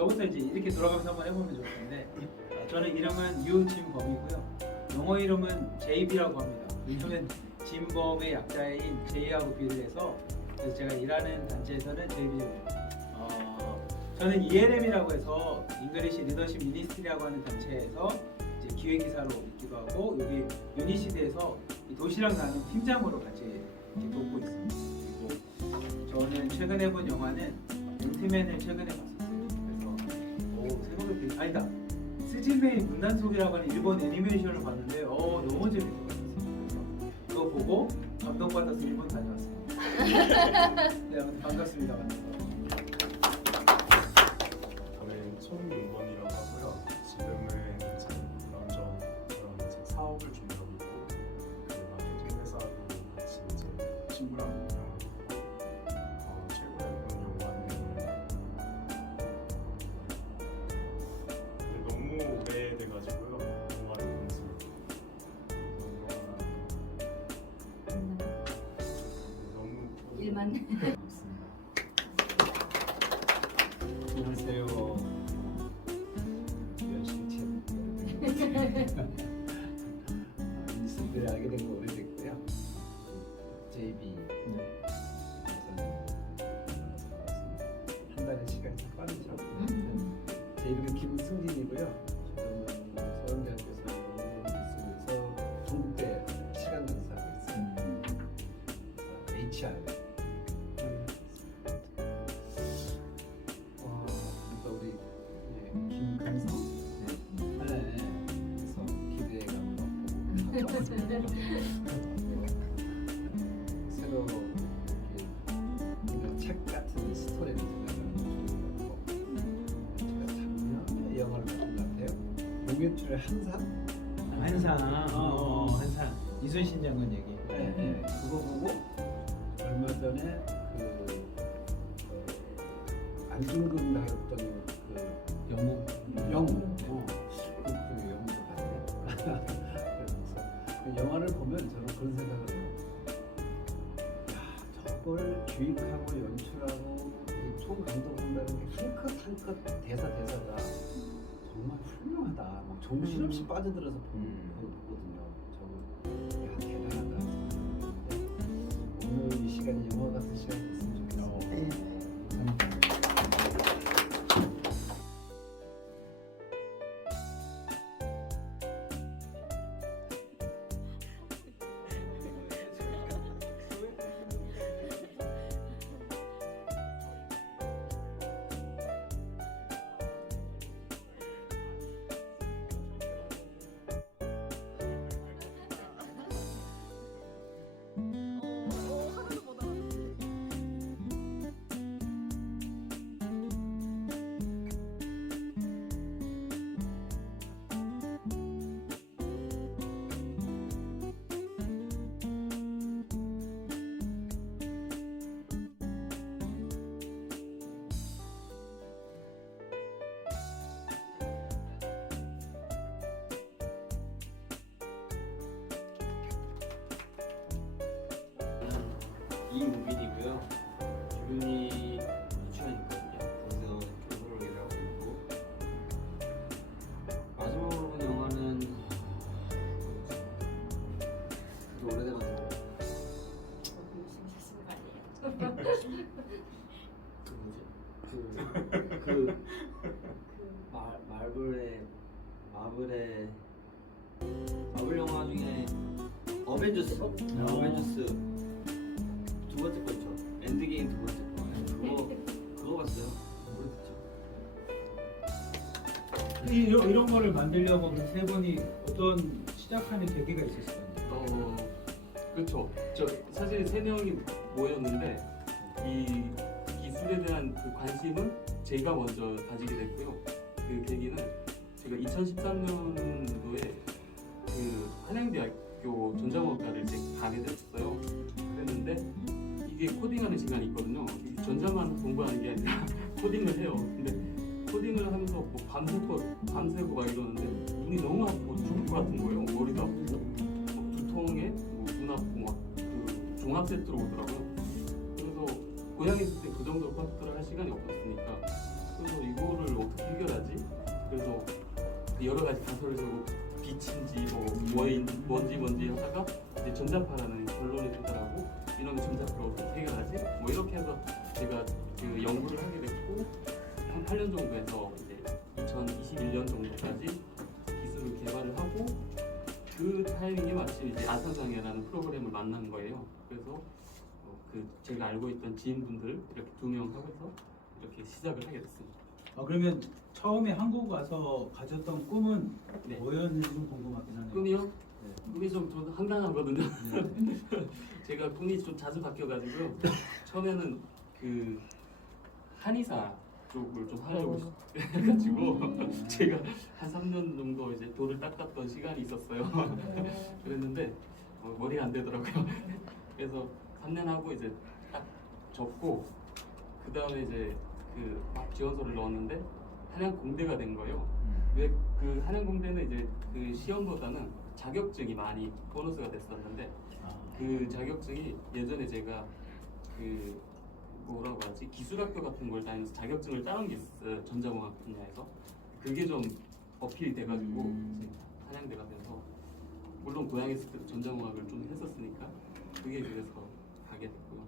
저부터 이제 이렇게 돌아가면서 한번 해보면 좋을 텐데 저는 이름은 유진범이고요. 영어 이름은 JB라고 합니다. 왜냐면 진범의 약자인 J하고 B를 해서 그래서 제가 일하는 단체에서는 JB입니다. 저는 ELM이라고 해서 잉글리시 리더십 미니스트리라고 하는 단체에서 이제 기획이사로 있기도 하고 여기 유니시드에서 도시락 나눔 팀장으로 같이 이렇게 돕고 있습니다. 그리고 저는 최근에 본 영화는 앤트맨을 최근에 봤었어요. 그래서 생각해보니 아니다. 스즈메의 문단속이라고 하는 일본 애니메이션을 봤는데 너무 재밌는 것 같았어요. 그래서 그거 보고 감동받아서 일본 다녀왔습니다. 네, 아무튼 반갑습니다. 만나서. 저는 손윤건이라고 하고요. 지금은 이제 그런 이제 사업을 준비하고 있고 그 마케팅 회사도 같이 이제 친구랑 운영하고 있고 최근에 본 영화는 너무 오래돼가지고요. 영화를 본지 너무 일만 안녕하세요. 열심히 미니스트를 알게 된 거 오래됐고요. JB 한 달의 시간이 참 빠르죠. 제 이름은 김승진이고요. 지금은 서울대학교에서 연구소에서 중국대 시간 강사하고 있어요. HR. 그러니까 우리 김강성. 네. 그래서 기대가 많고 새로 이렇게 책 같은 스토리를 생각하는 거 좋은 것 같고 제가 작년에 영화를 봤던 것 같아요. 용유출의 한산. 한산. 이순신 장군 얘기. 네. 그거 보고 얼마 전에 안중근 나왔던 그 영웅 그 영웅도 봤네. 그래서 그 영화를 보면 저는 그런 생각을 해요. 야, 저걸 기획하고 연출하고 총감독한다는 게 한 컷 대사가 정말 훌륭하다. 막 정신없이 빠져들어서 보거든요. 저는 야, 대단하다 생각했는데 오늘 이 시간이 영화 같은 시간이 됐으면 좋겠어요. 이우빈이고요. 주변이 유치원이거든요. 거기서 교수를 일하고 있고 마지막으로 본 영화는 또 오래돼가지고 그 뭐지? 마블 영화 중에 어벤져스 두 번째 거 있죠. 엔드게임 두 번째 거. 그거 봤어요. 오래됐죠. 이런 거를 만들려고 세 분이 어떤 시작하는 계기가 있었어요? 그렇죠. 저 사실 세 명이 모였는데 이 기술에 대한 그 관심은 제가 먼저 가지게 됐고요. 그 계기는 제가 2013년도에 그 한양대학교 전자공학과를 이제 가게 됐어요. 그랬는데 이게 코딩하는 시간이 있거든요. 전자만 공부하는 게 아니라 코딩을 해요. 근데 코딩을 하면서 뭐 밤새고 막 이러는데 눈이 너무 아프고 죽을 것 같은 거예요. 머리도 아프고 막 두통에 눈 아프고 막 그 종합 세트로 오더라고요. 그래서 고향에 있을 때 그 정도로 컴퓨터를 할 시간이 없었으니까 그래서 이거를 어떻게 해결하지? 그래서 여러 가지 가설을 세우고 빛인지 뭔지 하다가 이제 전자파라는 결론에 도달하고 이놈의 전자파를 어떻게 해결하지? 뭐 이렇게 해서 제가 그 연구를 하게 됐고 한 8년 정도 해서 이제 2021년 정도까지 기술을 개발을 하고 그 타이밍에 마침 이제 아사장애라는 프로그램을 만난 거예요. 그래서 그 제가 알고 있던 지인분들 이렇게 2명 하고서 이렇게 시작을 하게 됐습니다. 그러면 처음에 한국 와서 가졌던 꿈은 네. 뭐였는지 좀 궁금하긴 하네요. 꿈이요? 네. 꿈이 좀 저도 황당하거든요. 네. 제가 꿈이 좀 자주 바뀌어가지고요. 처음에는 그 한의사 쪽을 좀 하려고 해가지고 제가 한 3년 정도 이제 돌을 닦았던 시간이 있었어요. 그랬는데 머리가 안 되더라고요. 그래서 3년 하고 이제 딱 접고 그 다음에 이제 그 막 지원서를 넣었는데 한양공대가 된 거예요. 왜 그 한양공대는 이제 그 시험보다는 자격증이 많이 보너스가 됐었는데 그 자격증이 예전에 제가 그 뭐라고 하지 기술학교 같은 걸 다니면서 자격증을 따온 게 있었어요. 전자공학 분야에서 그게 좀 어필이 돼가지고 이제 한양대 가면서 물론 고향에서 전자공학을 좀 했었으니까 그게 그래서 가게 됐고요.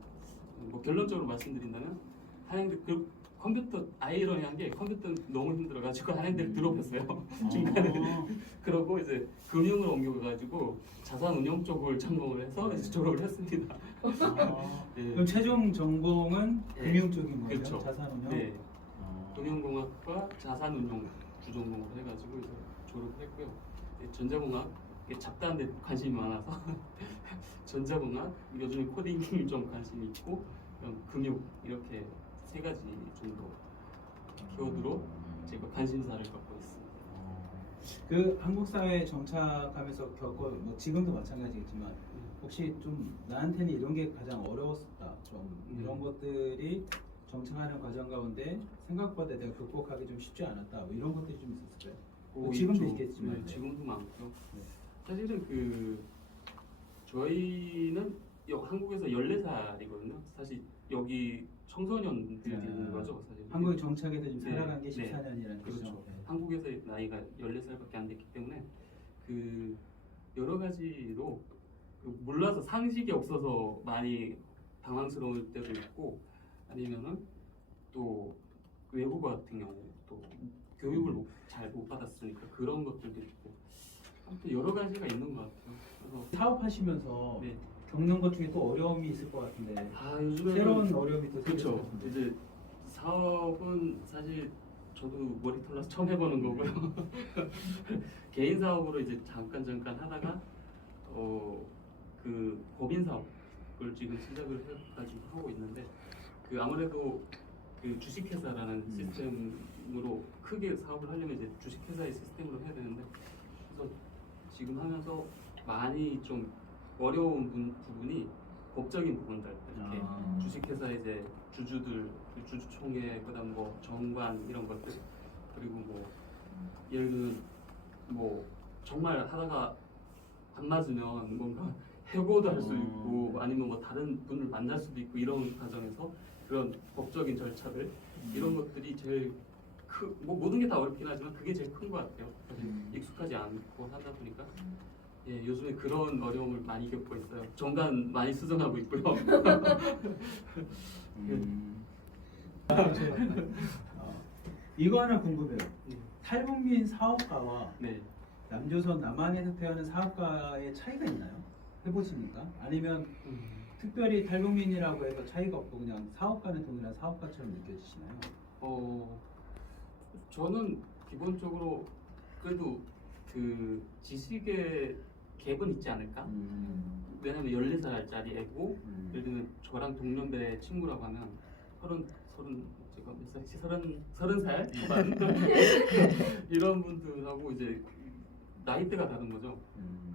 뭐 결론적으로 말씀드린다면 한양대 그 컴퓨터 아이러니한 게 컴퓨터는 너무 힘들어가지고 한양대를 드롭했어요. 중간에 그러고 이제 금융을 옮겨가지고 자산운용 쪽을 전공을 해서 이제 졸업을 했습니다. 네. 그럼 최종 전공은 네. 금융 쪽인 거예요? 그쵸. 자산운용? 네. 금융공학과 자산운용 주전공으로 해가지고 이제 졸업을 했고요. 네, 전자공학 이게 잡다한데 관심이 많아서 전자공학 요즘에 코딩 좀 관심이 있고 그럼 금융 이렇게 3가지 정도 키워드로 제가 관심사를 갖고 있습니다. 그 한국 사회에 정착하면서 뭐 지금도 마찬가지겠지만 혹시 좀 나한테는 이런 게 가장 어려웠었다. 좀 이런 것들이 정착하는 과정 가운데 생각보다 내가 극복하기 좀 쉽지 않았다. 뭐 이런 것들이 좀 있었을까요? 지금도 있죠. 있겠지만. 네, 지금도 많고요. 네. 사실은 그 저희는 한국에서 14살이거든요. 사실 여기 청소년들이 있는 거죠. 사실 한국에 정착해서 지금 네, 살아간 게 네. 14년이라는 그렇죠. 거죠. 네. 한국에서의 나이가 14살밖에 안 됐기 때문에 그 여러 가지로 그 몰라서 상식이 없어서 많이 당황스러울 때도 있고 아니면은 또 외국어 같은 경우 또 교육을 잘 못 받았으니까 그런 것들도 있고 아무튼 여러 가지가 있는 것 같아요. 그래서 사업하시면서 네. 겪는 것 중에 또 어려움이 있을 것 같은데 요즘에는 새로운 어려움이 또 생길 것 그렇죠. 같은데. 이제 사업은 사실 저도 머리 털나서 처음 해보는 거고요. 개인 사업으로 이제 잠깐 하다가 그 법인 사업을 지금 시작을 해가지고 하고 있는데 그 아무래도 그 주식회사라는 시스템으로 크게 사업을 하려면 이제 주식회사의 시스템으로 해야 되는데 그래서 지금 하면서 많이 좀 어려운 부분이 법적인 부분들 이렇게 주식회사 이제 주주들, 주주총회, 그다음 뭐 정관 이런 것들 그리고 뭐 예를 들면 뭐 정말 하다가 안 맞으면 뭔가 해고도 할 수 있고 아니면 뭐 다른 분을 만날 수도 있고 이런 과정에서 그런 법적인 절차들 이런 것들이 제일 뭐 모든 게 다 어렵긴 하지만 그게 제일 큰 것 같아요. 사실 익숙하지 않고 하다 보니까 예, 요즘에 그런 어려움을 많이 겪고 있어요. 정관 많이 수정하고 있고요. 이거 하나 궁금해요. 네. 탈북민 사업가와 네. 남조선 남한에서 태어난 사업가의 차이가 있나요? 해보시니까? 아니면 특별히 탈북민이라고 해서 차이가 없고 그냥 사업가는 동일한 사업가처럼 느껴지시나요? 저는 기본적으로 그래도 그 지식의 갭은 있지 않을까? 왜냐면 14살짜리 애고 예를 들면 저랑 동년배 친구라고 하면 제가 몇 살이지? 30살 초반 이런 분들하고 이제 나이대가 다른 거죠.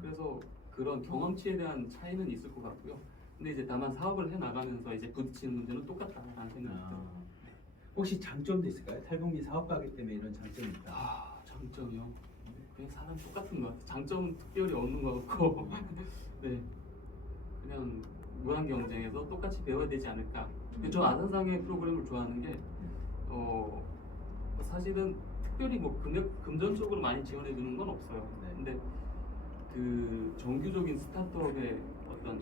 그래서 그런 경험치에 대한 차이는 있을 것 같고요. 근데 이제 다만 사업을 해 나가면서 이제 부딪히는 문제는 똑같다라는 생각이 들어요. 혹시 장점도 있을까요? 탈북민 사업가이기 때문에 이런 장점이 있다. 장점이요? 그냥 사람 똑같은 것 같아요. 장점은 특별히 없는 것 같고 네, 그냥 무한 경쟁에서 똑같이 배워야 되지 않을까. 저 아산상의 프로그램을 좋아하는 게 사실은 특별히 뭐 금전적으로 많이 지원해 주는 건 없어요. 네. 근데 그 정규적인 스타트업의 어떤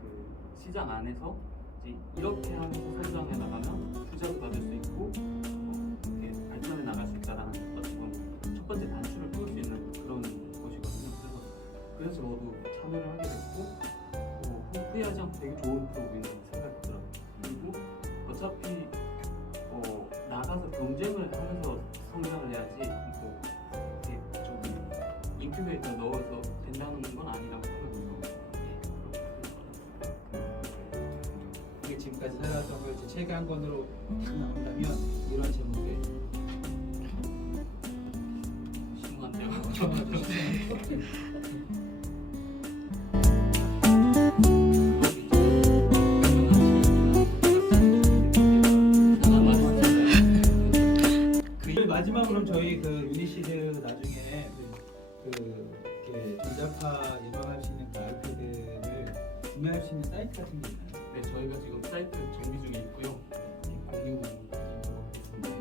그 시장 안에서 이제 이렇게 하면서 성장해 나가면 투자도 받을 수 있고 이렇게 발전해 나갈 수 있다라는 어떤 첫 번째 단추를 풀 수 있는 그런 곳이거든요. 그래서 저도 참여를 하게 됐고 후회하지 않고 되게 좋은 프로그램이라는 생각이 들어요. 그리고 어차피 나가서 경쟁을 하면서 성장을 해야지 뭐 이렇게 좀 인큐베이터 넣어서 된다는 건 아니라고 생각해요. 이게 지금까지 살아왔던 걸 이제 책 한 권으로 딱 나온다면 이런 제목의 심한데요. 마지막으로 저희 그 유니시드 나중에 이렇게 전자파 예방할 수 있는 그 아이패드를 구매할 수 있는 사이트 같은 게 있나요? 네, 저희가 지금 사이트 정비 중에 있고요. 공유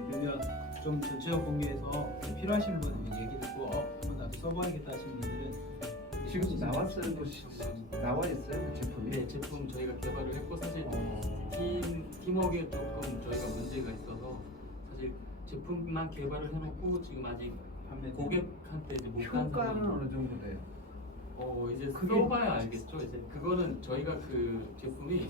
그러면 좀 전체적 공유해서 필요하신 분 얘기 듣고 한번 나도 써봐야겠다 하시는 분들은 지금 나왔어요? 나와 있어요? 그 제품이? 네, 제품 저희가 개발을 했고 사실 팀워크에 조금 저희가 문제가 있어서 사실 제품만 개발을 해놓고 지금 아직 판매 고객한테 이제 못한 효과는 어느 정도 돼요? 이제 그게 써봐야 알겠죠. 이제 그거는 저희가 그 제품이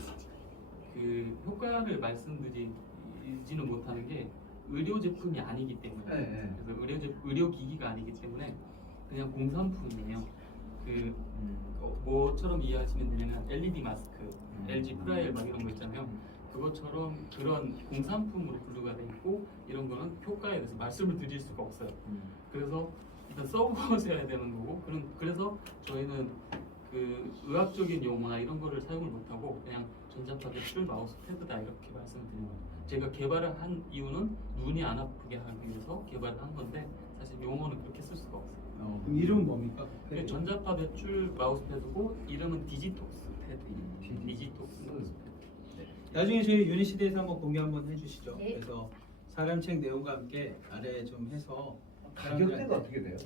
그 효과를 말씀드리지는 못하는 게 의료 제품이 아니기 때문에 네. 그래서 의료 기기가 아니기 때문에 그냥 공산품이에요. 그 뭐처럼 이해하시면 되냐면 LED 마스크, LG 프라이얼 막 이런 거 있잖아요. 그것처럼 그런 공산품으로 분류가 돼 있고 이런 거는 효과에 대해서 말씀을 드릴 수가 없어요. 그래서 일단 써보셔야 되는 거고 그래서 저희는 그 의학적인 용어나 이런 거를 사용을 못하고 그냥 전자파 배출 마우스 패드다 이렇게 말씀을 드리는 거예요. 제가 개발을 한 이유는 눈이 안 아프게 하기 위해서 개발을 한 건데 사실 용어는 그렇게 쓸 수가 없어요. 그럼 이름은 뭡니까? 네, 전자파 배출 마우스 패드고 이름은 디지톡스 패드. 디지톡스 마우스 패드. 나중에 저희 유니시드에서 한번 공유 한번 해주시죠. 네. 그래서 사람책 내용과 함께 아래에 좀 해서 가격대가 어떻게 돼요?